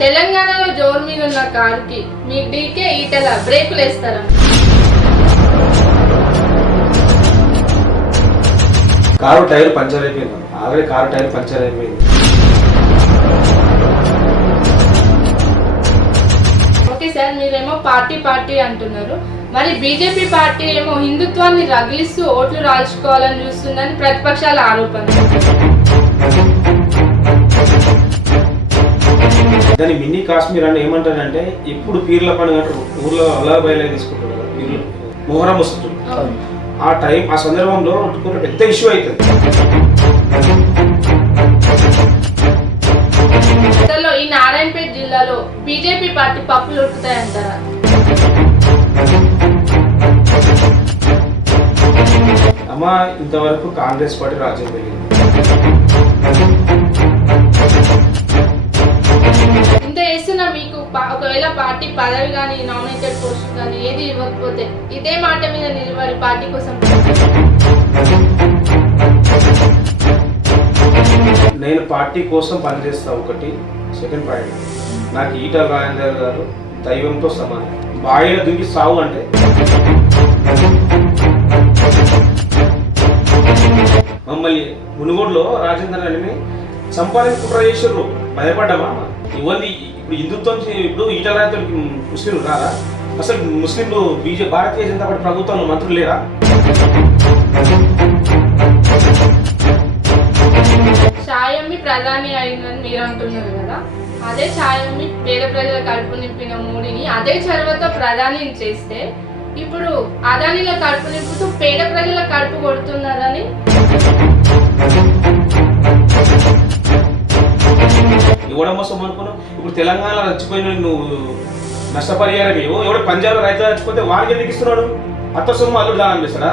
తెలంగాణలో జోరు మీద ఉన్న కారుకి మీ డీకే ఈటల బ్రేకులు వేస్తారా? కారు టైర్ పంచర్ అయిపోయింది. ఆల్రెడీ కారు టైర్ పంచర్ అయిపోయింది. ఓకే సార్ మీరేమో పార్టీ పార్టీ అంటున్నారు. మరి బీజేపీ పార్టీ ఏమో హిందుత్వాన్ని రగిలిస్తూ ఓట్లు రాల్చుకోవాలని చూస్తుందని ప్రతిపక్షాల ఆరోపణ దాన్ని మినీ కాశ్మీర్ అని ఏమంటారంటే ఇప్పుడు పీర్ల పండుగ అంటారు ఊర్లో అలా బయలు తీసుకుంటారు కదా పీర్లు. మొహరం వస్తుంది. ఆ టైం ఆ సందర్భంలో పెద్ద ఇష్యూ అవుతుంది. ఈ నారాయణపేట జిల్లాలో బీజేపీ పార్టీ పప్పులు ఉట్టుతాయంటారా అమ్మ ఇంతవరకు కాంగ్రెస్ పార్టీ రాజ్యం వెళ్ళింది ఒకవేళ పార్టీ పదవి కానీ నామినేటెడ్ పోస్ట్ కానీ ఏది ఇవ్వకపోతే ఇదే మాట మీద నిలబడి పార్టీ కోసం నేను పార్టీ కోసం పనిచేస్తా ఒకటి. సెకండ్ పాయింట్ నాకు ఈటల రాజేందర్ గారు దైవంతో సమానం. బాయిలో దుంకి సావు అంటే? మమ్మల్ని మునుగోడులో రాజేందర్ గారిని సంపాదన కుట్ర చేసారు భయపడ్డామా? ఇవన్నీ ఇప్పుడు హిందుత్వం ఇప్పుడు ఈటల రాజేందర్కి ముస్లింలు రారా? అసలు ముస్లింలు బీజే భారతీయ జనతా పార్టీ ప్రభుత్వంలో మంత్రులు లేరా? ఛాయమ్మి ప్రధాని అయిందని మీరు అంటున్నారు కదా. అదే ఛాయమ్మి పేద ప్రజల కడుపు నింపిన మూడిని అదే చొరవతో ప్రధాని చేస్తే ఇప్పుడు అదానిలో కడుపు నింపు ఇవ్వడం కోసం అనుకున్నావు ఇప్పుడు తెలంగాణ రచ్చిపోయిన నువ్వు నష్టపరిహారం ఇవ్వు. ఎవడు పంజాబ్ రైతు రచ్చిపోతే వాడికి ఎందుకు ఇస్తున్నాడు? అత్త సొమ్ము అల్లుడు దానం చేస్తాడా?